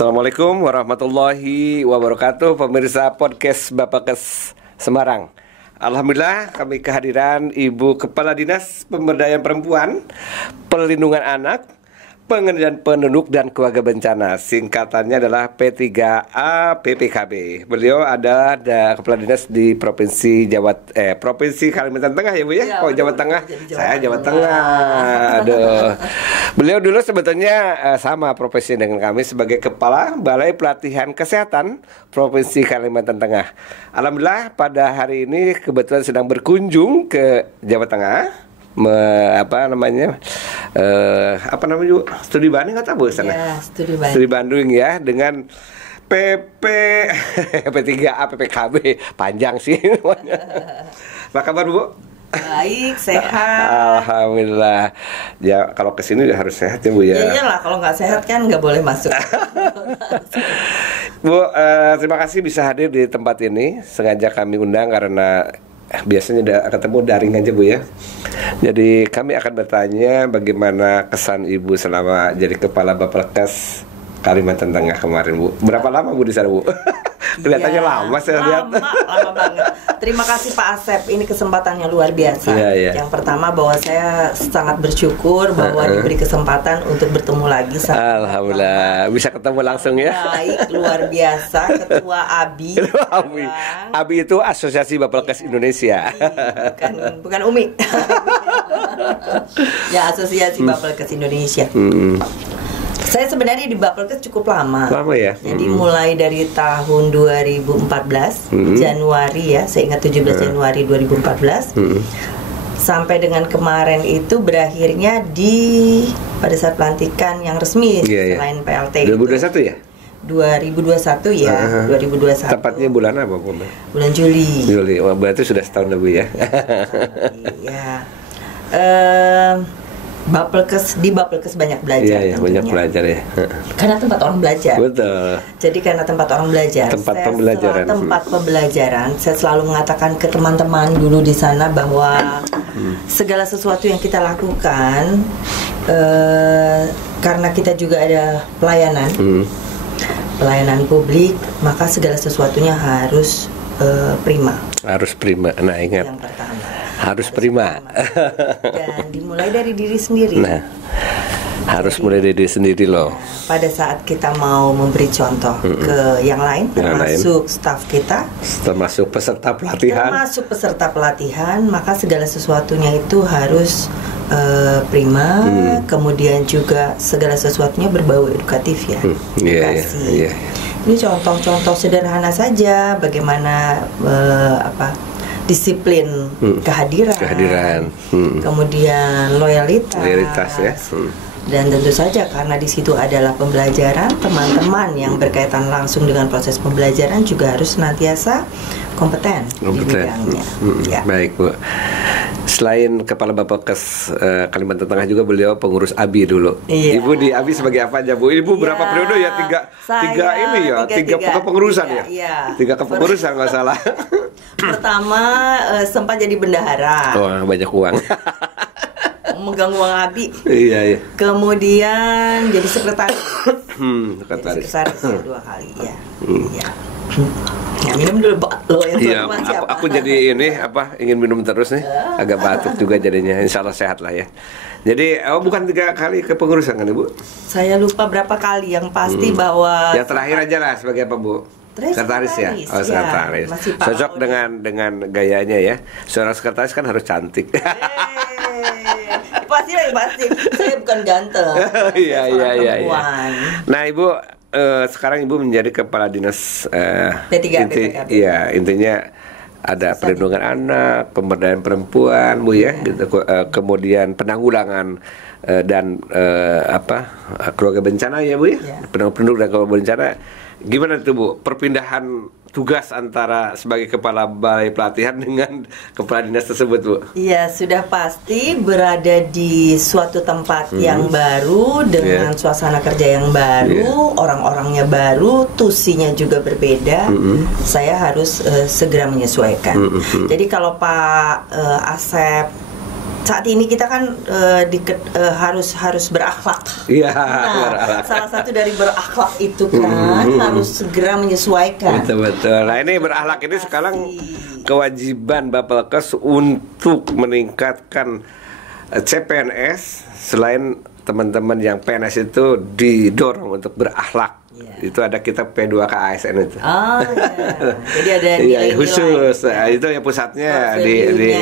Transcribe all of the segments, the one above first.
Assalamualaikum warahmatullahi wabarakatuh. Pemirsa podcast Bapakes Semarang. Alhamdulillah kami kehadiran Ibu Kepala Dinas Pemberdayaan Perempuan, Perlindungan Anak, Pengendalian Penduduk dan Keluarga Bencana. Singkatannya adalah P3A PPKB. Beliau adalah Kepala Dinas di Provinsi Provinsi Kalimantan Tengah ya Bu ya? Oh Jawa Tengah. Saya Jawa Tengah. Aduh. Beliau dulu sebetulnya sama profesi dengan kami sebagai Kepala Balai Pelatihan Kesehatan Provinsi Kalimantan Tengah. Alhamdulillah pada hari ini kebetulan sedang berkunjung ke Jawa Tengah. Apa namanya studi banding atau apa sana? Ya, studi Bandung ya dengan P3A PPKB panjang sih. Apa kabar Bu? Baik, sehat. Alhamdulillah. Ya kalau kesini harus sehat ya Bu ya. Ya iyalah, kalau nggak sehat kan nggak boleh masuk. Bu, terima kasih bisa hadir di tempat ini. Sengaja kami undang karena biasanya udah ketemu daring aja Bu ya. Jadi kami akan bertanya bagaimana kesan Ibu selama jadi Kepala Bapelkes Kalimantan Tengah kemarin Bu. Berapa lama Bu di sana Bu? Kelihatannya lama saya lihat. Lama banget. Terima kasih Pak Asep. Ini kesempatannya luar biasa. Yang pertama bahwa saya sangat bersyukur bahwa diberi kesempatan untuk bertemu lagi. Alhamdulillah bisa ketemu langsung ya. Baik, luar biasa. Ketua ABI. ABI itu Asosiasi Bapelkes Indonesia. Bukan Umi. Ya, Asosiasi Bapelkes Indonesia. Saya sebenarnya di Bapelkes cukup lama. Lama ya? Jadi mulai dari tahun 2014 Januari ya, saya ingat 17 Januari 2014 sampai dengan kemarin itu berakhirnya pada saat pelantikan yang resmi selain PLT 2021 ya? 2021 ya, 2021. Tepatnya bulan apa Bu? Bulan Juli. Juli, berarti sudah setahun lebih ya? Iya. Di Bapelkes banyak belajar. Iya, banyak belajar ya. Karena tempat orang belajar. Betul. Jadi karena tempat orang belajar. Tempat pembelajaran. Saya selalu mengatakan ke teman-teman dulu di sana bahwa segala sesuatu yang kita lakukan, karena kita juga ada pelayanan publik, maka segala sesuatunya harus prima. Harus prima. Nah ingat. Yang pertama. Harus prima. Dan dimulai dari diri sendiri. Nah, harus mulai dari diri sendiri loh. Pada saat kita mau memberi contoh ke yang lain, termasuk staf kita, termasuk peserta pelatihan, maka segala sesuatunya itu harus prima. Kemudian juga segala sesuatunya berbau edukatif ya. Edukasi. Ini contoh-contoh sederhana saja bagaimana disiplin kehadiran. Kemudian loyalitas ya. Dan tentu saja karena di situ adalah pembelajaran, teman-teman yang berkaitan langsung dengan proses pembelajaran juga harus senantiasa kompeten. Di bidangnya. Ya. Baik Bu. Selain Kepala Bapelkes Kalimantan Tengah juga beliau pengurus ABI dulu. Ibu di ABI sebagai apa aja Bu? Ibu berapa periode ya? Tiga kepengurusan ya? Tiga kepengurusan nggak salah. Pertama sempat jadi bendahara. Wah, banyak uang. Megang uang ABI. Iya. Kemudian jadi sekretaris. Sekretaris 2 kali ya. Ya, minum dulu Pak. Aku jadi ingin minum terus nih. Agak batuk juga jadinya. Insya Allah sehat lah ya. Jadi bukan 3 kali kepengurusan kan Ibu? Saya lupa berapa kali. Yang pasti bahwa yang terakhir aja lah sebagai apa Bu? Sekretaris ya? Oh sekretaris. Cocok dengan gayanya ya. Seorang sekretaris kan harus cantik. Pasti. Saya bukan ganteng. Iya. Nah Ibu, sekarang Ibu menjadi Kepala Dinas P3A. Iya, intinya ada perlindungan anak, pemberdayaan perempuan Bu ya, gitu. Kemudian penanggulangan dan keluarga bencana ya Bu ya. Penanggulangan penduduk dan keluarga bencana. Gimana itu Bu, perpindahan tugas antara sebagai Kepala Balai Pelatihan dengan Kepala Dinas tersebut Bu? Iya, sudah pasti berada di suatu tempat yang baru, dengan suasana kerja yang baru, orang-orangnya baru, tusinya juga berbeda. Saya harus segera menyesuaikan. Jadi kalau Pak Asep saat ini kita kan harus berakhlak. Iya, berakhlak. Salah satu dari berakhlak itu kan harus segera menyesuaikan. Betul. Nah, ini berakhlak ini sekarang kewajiban Bapelkes untuk meningkatkan CPNS. Selain teman-teman yang PNS itu didorong untuk berakhlak. Itu ada kitab P2K ASN itu. Oh iya. Jadi ada nilai khusus. Itu ya pusatnya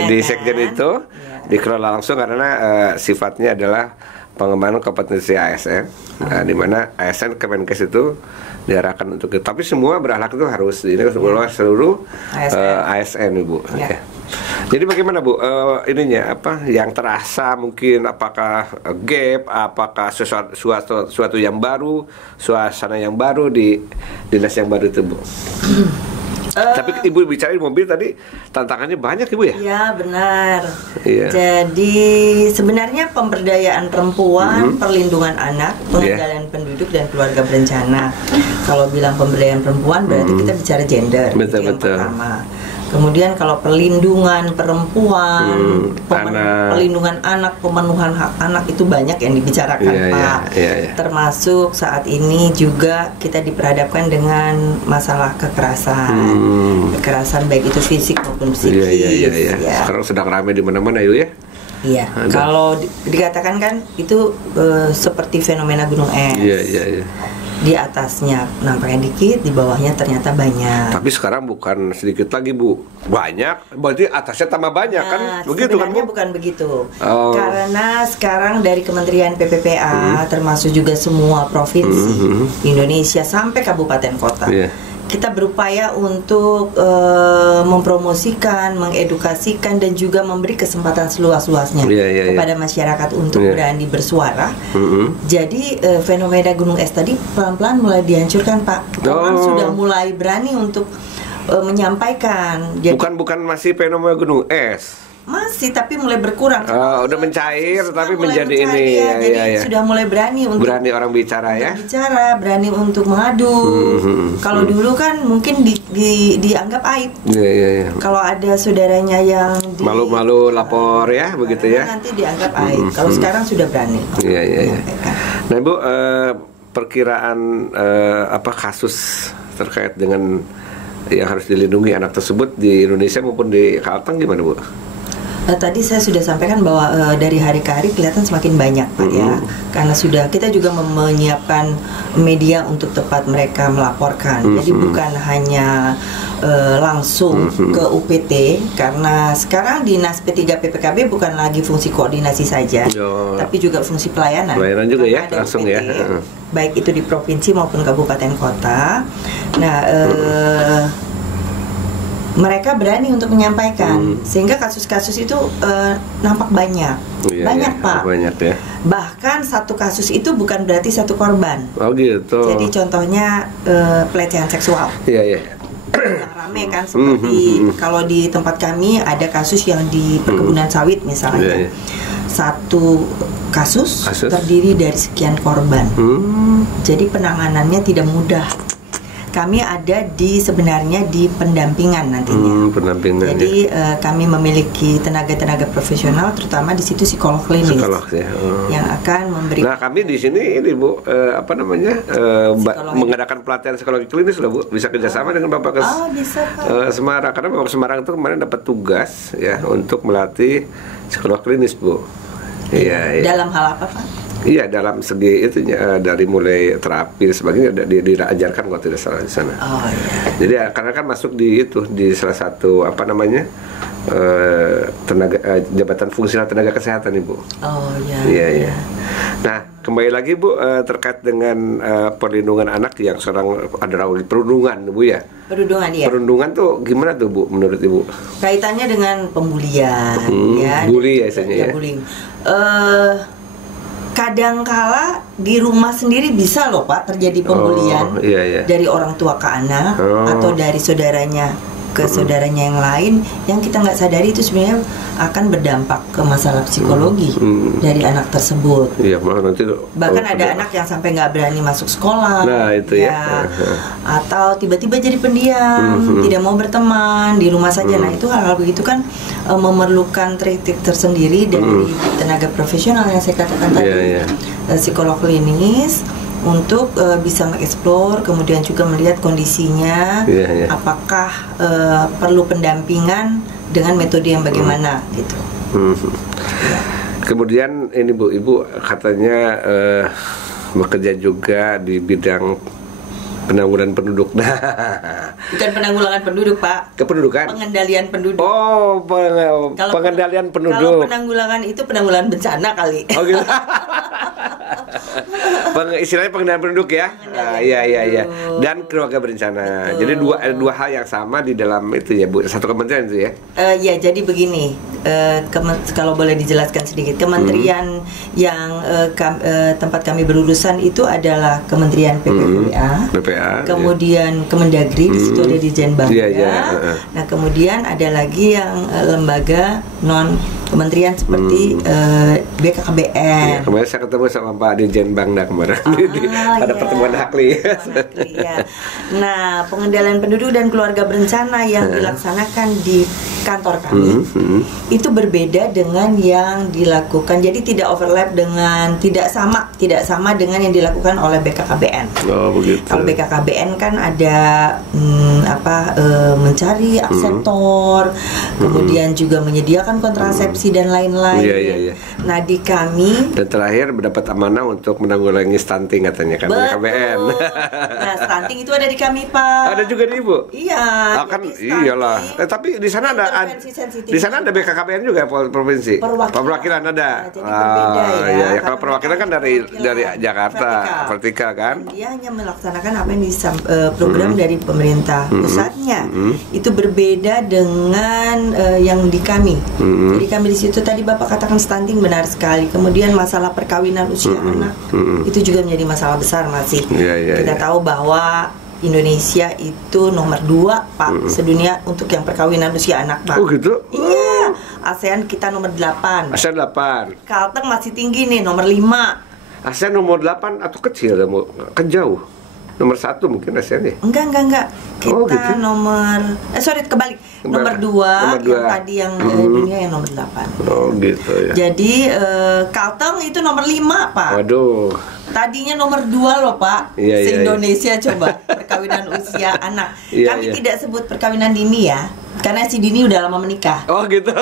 di sekjen itu dikelola langsung karena sifatnya adalah pengembangan kompetensi ASN. Nah, di mana ASN Kemenkes itu diarahkan untuk itu. Tapi semua berakhlak itu harus ini seluruh ASN Ibu. Ya. Jadi bagaimana Bu ininya apa yang terasa mungkin apakah gap, apakah suatu yang baru, suasana yang baru di dinas yang baru itu Bu? Tapi Ibu bicara di mobil tadi tantangannya banyak Ibu ya? Ya benar. Jadi sebenarnya pemberdayaan perempuan, perlindungan anak, pengendalian penduduk dan keluarga berencana. Kalau bilang pemberdayaan perempuan berarti kita bicara gender. Betul. Yang pertama. Kemudian kalau perlindungan perempuan, perlindungan anak, pemenuhan hak anak itu banyak yang dibicarakan Pak. Termasuk saat ini juga kita diperhadapkan dengan masalah kekerasan baik itu fisik maupun psikis. Sekarang sedang ramai di mana-mana ya. Iya. Kalau dikatakan kan itu seperti fenomena gunung es. Iya. Di atasnya nampaknya dikit, di bawahnya ternyata banyak. Tapi sekarang bukan sedikit lagi Bu, banyak. Berarti atasnya tambah banyak kan? Begitu kan Bu? Bukan begitu. Karena sekarang dari Kementerian PPPA termasuk juga semua provinsi Indonesia sampai kabupaten kota. Kita berupaya untuk mempromosikan, mengedukasikan dan juga memberi kesempatan seluas-luasnya kepada masyarakat untuk berani bersuara. Jadi fenomena gunung es tadi pelan-pelan mulai dihancurkan Pak. Orang sudah mulai berani untuk menyampaikan. Jadi, bukan masih fenomena gunung es. Masih, tapi mulai berkurang. Udah mencair, tapi menjadi ini. Jadi sudah mulai berani untuk orang bicara berani untuk mengadu. Kalau dulu kan mungkin dianggap aib. Kalau ada saudaranya yang malu-malu lapor begitu ya. Nanti dianggap aib. Kalau sekarang sudah berani. Nah Ibu, perkiraan kasus terkait dengan yang harus dilindungi anak tersebut di Indonesia maupun di Kalteng gimana Bu? Tadi saya sudah sampaikan bahwa dari hari ke hari kelihatan semakin banyak Pak ya. Karena kita juga menyiapkan media untuk tempat mereka melaporkan. Jadi bukan hanya langsung ke UPT, karena sekarang Dinas P3 PPKB bukan lagi fungsi koordinasi saja, tapi juga fungsi pelayanan. Pelayanan juga ya, langsung UPT, baik itu di provinsi maupun kabupaten kota. Nah, mereka berani untuk menyampaikan sehingga kasus-kasus itu nampak banyak. Pak. Banyak ya. Bahkan satu kasus itu bukan berarti satu korban. Oh gitu. Jadi contohnya pelecehan seksual. Yang rame kan seperti kalau di tempat kami ada kasus yang di perkebunan sawit misalnya. Satu kasus terdiri dari sekian korban. Jadi penanganannya tidak mudah. Kami ada sebenarnya di pendampingan nantinya. Jadi kami memiliki tenaga-tenaga profesional, terutama di situ psikolog klinis yang akan memberi. Nah kami di sini ini Bu, mengadakan pelatihan psikologi klinis loh Bu. Bisa kerjasama dengan Bapelkes Semarang, karena Bapelkes Semarang itu kemarin dapat tugas untuk melatih psikolog klinis Bu. Dalam hal apa Pak? Iya, dalam segi itu dari mulai terapi dan sebagainya diajarkan kalau tidak salah di sana. Jadi karena kan masuk di salah satu jabatan fungsional tenaga kesehatan Ibu. Iya. Nah kembali lagi Bu, terkait dengan perlindungan anak yang sekarang adalah perundungan Bu ya. Perundungan tuh gimana tuh Bu menurut Ibu? Kaitannya dengan pembulian, bully biasanya ya. Bullying. Kadangkala di rumah sendiri bisa loh Pak terjadi pembulian dari orang tua ke anak atau dari saudaranya ke saudaranya yang lain, yang kita nggak sadari itu sebenarnya akan berdampak ke masalah psikologi dari anak tersebut. Iya, malah nanti bahkan ada anak yang sampai nggak berani masuk sekolah. Nah, itu ya. Atau tiba-tiba jadi pendiam, tidak mau berteman di rumah saja. Nah, itu hal-hal begitu kan memerlukan trik-trik tersendiri dari tenaga profesional yang saya katakan tadi, psikolog klinis, untuk bisa mengeksplor, kemudian juga melihat kondisinya, apakah perlu pendampingan dengan metode yang bagaimana gitu. Kemudian ini Bu, Ibu katanya bekerja juga di bidang penanggulangan penduduk. Bukan penanggulangan penduduk, Pak. Kependudukan. Pengendalian penduduk. Oh, pengendalian penduduk. Kalau penanggulangan itu penanggulangan bencana kali. Oh gitu. Istilahnya pengendalian penduduk ya. Iya. Dan keluarga berencana. Betul. Jadi dua hal yang sama di dalam itu ya, Bu. Satu kementerian itu ya. Ya, jadi begini. Kalau boleh dijelaskan sedikit, kementerian yang tempat kami berurusan itu adalah Kementerian PPWA. Kemudian Kemendagri, di situ ada Dirjen Bangga. Nah, kemudian ada lagi yang lembaga non kementerian seperti BKKBN. Kemarin saya ketemu sama Pak Dirjen Bangga kemarin. Ada pertemuan Hakli. Nah, pengendalian penduduk dan keluarga berencana yang dilaksanakan di kantor kami itu berbeda dengan yang dilakukan. Jadi tidak overlap dengan, tidak sama dengan yang dilakukan oleh BKKBN. Oh, begitu. Kalau BKKBN kan ada mencari akseptor, kemudian juga menyediakan kontrasepsi dan lain-lain. Iya. Nah, di kami dan terakhir mendapat amanah untuk menanggulangi stunting katanya kan BKKBN. Nah, stunting itu ada di kami, Pak. Ada juga di Ibu. Iya. Kan iyalah. Tapi di sana ada BKKBN juga provinsi. Perwakilan ada. Jadi berbeda ya. Iya. Kalau perwakilan kan dari Jakarta, vertikal kan. Dia hanya melaksanakan apa yang program dari pemerintah pusatnya. Itu berbeda dengan yang di kami. Jadi kami di situ tadi Bapak katakan stunting, benar sekali. Kemudian masalah perkawinan usia anak itu juga menjadi masalah besar masih. Kita tahu bahwa Indonesia itu nomor 2, Pak, sedunia untuk yang perkawinan usia anak, Pak. Oh gitu? Iya. ASEAN kita nomor 8. ASEAN 8. Kalteng masih tinggi nih, nomor 5. ASEAN nomor 8 atau kecil? Kan jauh. Nomor 1 mungkin ASEAN ya? Enggak. Kita nomor kebalik. Nomor 2 yang tadi yang dunia yang nomor 8. Oh gitu ya. Jadi Kalteng itu nomor 5, Pak. Waduh. Tadinya nomor 2 loh, Pak. Se-Indonesia coba perkawinan usia anak. Kami tidak sebut perkawinan dini ya, karena si Dini udah lama menikah. Oh gitu.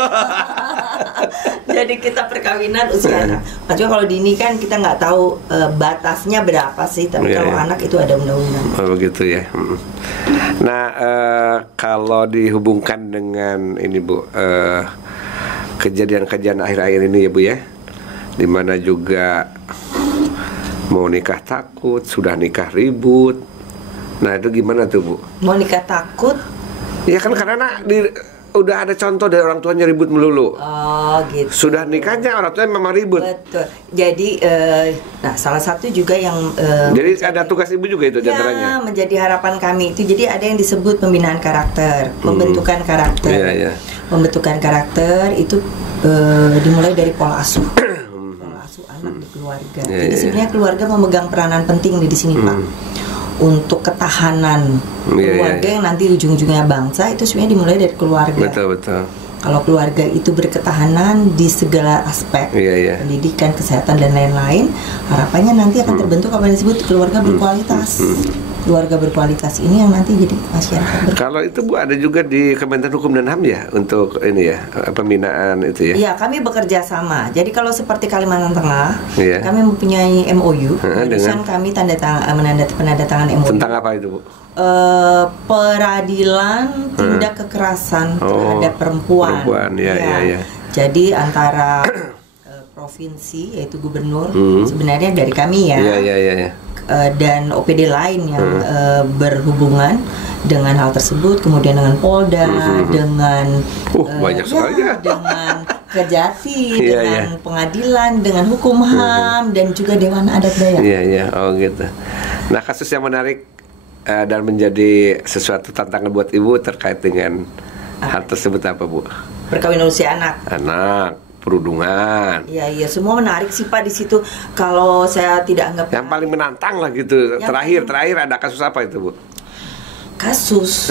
Jadi kita perkawinan usia anak. Maksudnya kalau dini kan kita nggak tahu batasnya berapa sih, tapi kalau anak itu ada undang-undang. Oh begitu ya. Nah, kalau dihubungkan dengan ini Bu, kejadian-kejadian akhir-akhir ini ya Bu ya, dimana juga mau nikah takut, sudah nikah ribut. Nah itu gimana tuh Bu? Mau nikah takut? Ya kan karena udah ada contoh dari orang tuanya ribut melulu. Oh gitu. Sudah nikahnya orang tuanya memang ribut. Betul. Jadi salah satu juga yang jadi ada tugas ibu juga itu diantaranya. Menjadi harapan kami itu, jadi ada yang disebut pembinaan karakter, pembentukan karakter. Pembentukan karakter itu dimulai dari pola asuh. Anak di keluarga. Jadi sebenarnya keluarga memegang peranan penting di sini, Pak. Untuk ketahanan keluarga yang nanti ujung-ujungnya bangsa itu sebenarnya dimulai dari keluarga. Betul. Kalau keluarga itu berketahanan di segala aspek, pendidikan, kesehatan dan lain-lain, harapannya nanti akan terbentuk apa yang disebut keluarga berkualitas. Keluarga berkualitas ini yang nanti jadi masyarakat Kalau itu Bu ada juga di Kementerian Hukum dan HAM ya untuk ini ya, pembinaan itu ya. Iya, kami bekerja sama. Jadi kalau seperti Kalimantan Tengah, kami mempunyai MOU. Barusan kami penandatangan MOU. Tentang apa itu Bu? Peradilan tindak kekerasan terhadap perempuan. Ya. Jadi antara provinsi yaitu gubernur sebenarnya dari kami ya. Dan OPD lain yang berhubungan dengan hal tersebut, kemudian dengan Polda, dengan banyak sekali dengan Kejati, dengan pengadilan, dengan hukum HAM dan juga Dewan Adat Dayak. Oh gitu. Nah kasus yang menarik dan menjadi sesuatu tantangan buat Ibu terkait dengan hal tersebut apa, Bu? Perkawinan usia anak. Anak, perundungan. Iya, semua menarik sih Pak di situ. Kalau saya tidak anggap yang paling menantang lah gitu. Terakhir ada kasus apa itu, Bu? Kasus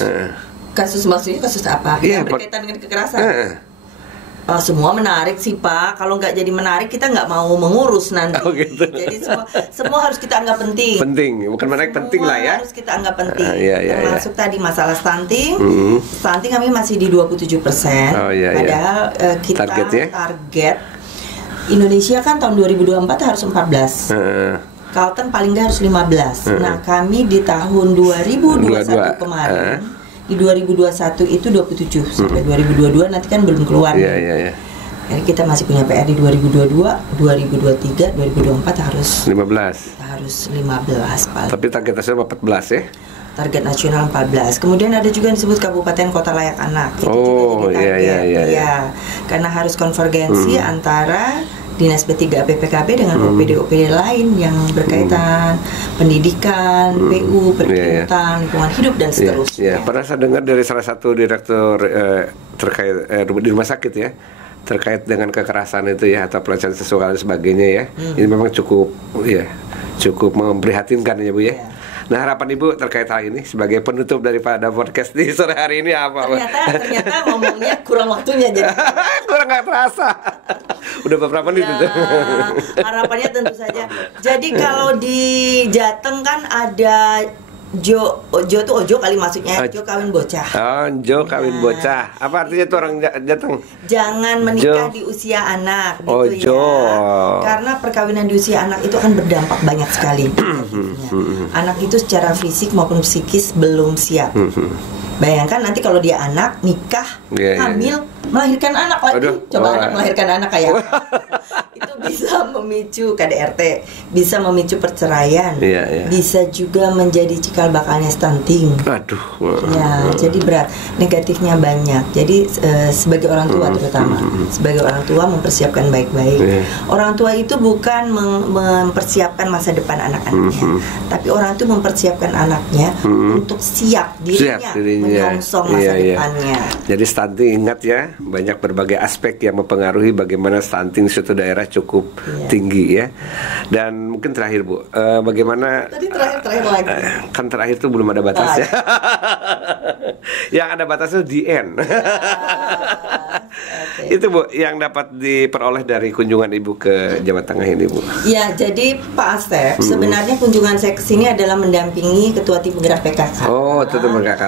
maksudnya kasus apa? Yang berkaitan dengan kekerasan. Semua menarik sih Pak. Kalau nggak jadi menarik kita nggak mau mengurus nanti. Gitu. Jadi semua harus kita anggap penting. Bukan menarik, penting lah ya. Harus kita anggap penting. iya. Termasuk tadi masalah stunting. Stunting kami masih di 27%. Padahal kita target Indonesia kan tahun 2024 harus 14. Carlton paling nggak harus 15. Nah kami di tahun 2021 kemarin. Di 2021 itu 27 sampai 2022 nanti kan belum keluar. Jadi kita masih punya PR di 2022, 2023, 2024 harus 15 paling. Tapi target nasional 14 ya? Target nasional 14. Kemudian ada juga yang disebut kabupaten kota layak anak. Itu juga jadi target. Iya. Karena harus konvergensi antara Dinas P3 PPKB dengan OPD-OPD lain yang berkaitan pendidikan, PU, perikutan, lingkungan hidup dan seterusnya. Pernah saya dengar dari salah satu direktur terkait di rumah sakit ya, terkait dengan kekerasan itu ya atau pelecehan seksual dan sebagainya ya. Ini memang cukup memprihatinkan ya Bu ya. Nah harapan Ibu terkait hal ini sebagai penutup daripada podcast di sore hari ini apa? Ternyata ngomongnya kurang waktunya jadi kurang nggak terasa. Udah beberapa menit itu. Harapannya tentu saja. Jadi kalau di Jateng kan ada Jo tuh Ojo kali maksudnya, Jo kawin bocah. Jo kawin bocah. Apa artinya tuh orang Jateng? Jangan menikah di usia anak gitu ya. Karena perkawinan di usia anak itu akan berdampak banyak sekali. Anak itu secara fisik maupun psikis belum siap. Bayangkan nanti kalau dia anak, nikah, hamil, melahirkan anak lagi. Coba melahirkan anak kayak itu bisa memicu KDRT, bisa memicu perceraian, bisa juga menjadi cikal bakalnya stunting. Jadi berat, negatifnya banyak. Jadi sebagai orang tua terutama, sebagai orang tua mempersiapkan baik-baik. Orang tua itu bukan mempersiapkan masa depan anak-anaknya, tapi orang itu mempersiapkan anaknya untuk siap dirinya menyongsong masa depannya. Jadi stunting, ingat ya, banyak berbagai aspek yang mempengaruhi bagaimana stunting suatu daerah cukup tinggi ya. Dan mungkin terakhir Bu, bagaimana? Tadi terakhir lagi. Kan terakhir tuh belum ada batasnya. Yang ada batasnya di end. Itu Bu yang dapat diperoleh dari kunjungan Ibu ke Jawa Tengah ini Bu. Ya, jadi Pak Asep, sebenarnya kunjungan saya ke sini adalah mendampingi Ketua Tim Penggerak PKK. Ketua PKK,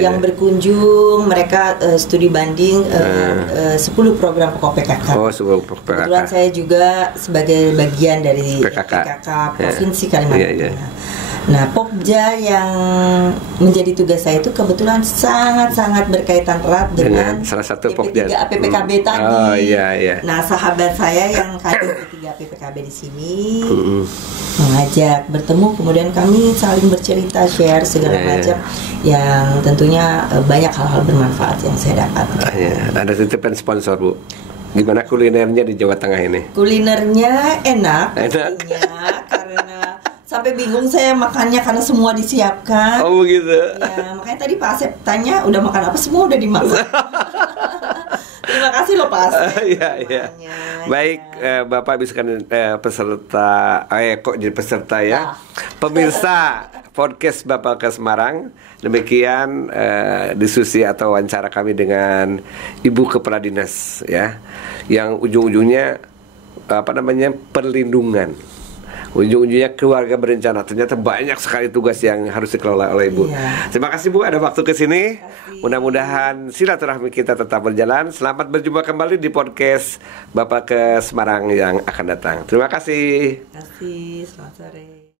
yang berkunjung, mereka studi banding 10 program pokok PKK. 10 pokok PKK. Kebetulan saya juga sebagai bagian dari PKK Provinsi Kalimantan Tengah. Nah, Pokja yang menjadi tugas saya itu kebetulan sangat-sangat berkaitan erat dengan salah satu Pokja PPKB tadi. Nah, sahabat saya yang kader P3 PPKB di sini mengajak bertemu, kemudian kami saling bercerita, share segala macam yang tentunya banyak hal-hal bermanfaat yang saya dapat. Ada titipan sponsor Bu. Gimana kulinernya di Jawa Tengah ini? Kulinernya enak. Karena sampai bingung saya makannya karena semua disiapkan. Begitu. Ya, makanya tadi Pak Asep tanya udah makan apa, semua udah dimasak. Terima kasih loh Pak Asep. Baik, Bapak bisikan peserta, kok jadi peserta ya? Pemirsa podcast Bapak ke Semarang. Demikian diskusi atau wawancara kami dengan Ibu Kepala Dinas ya, yang ujung-ujungnya perlindungan. Ujung-ujungnya keluarga berencana. Ternyata banyak sekali tugas yang harus dikelola oleh Ibu. Terima kasih Bu, ada waktu ke sini. Mudah-mudahan silaturahmi kita tetap berjalan. Selamat berjumpa kembali di podcast Bapak ke Semarang yang akan datang. Terima kasih. Terima kasih. Selamat sore.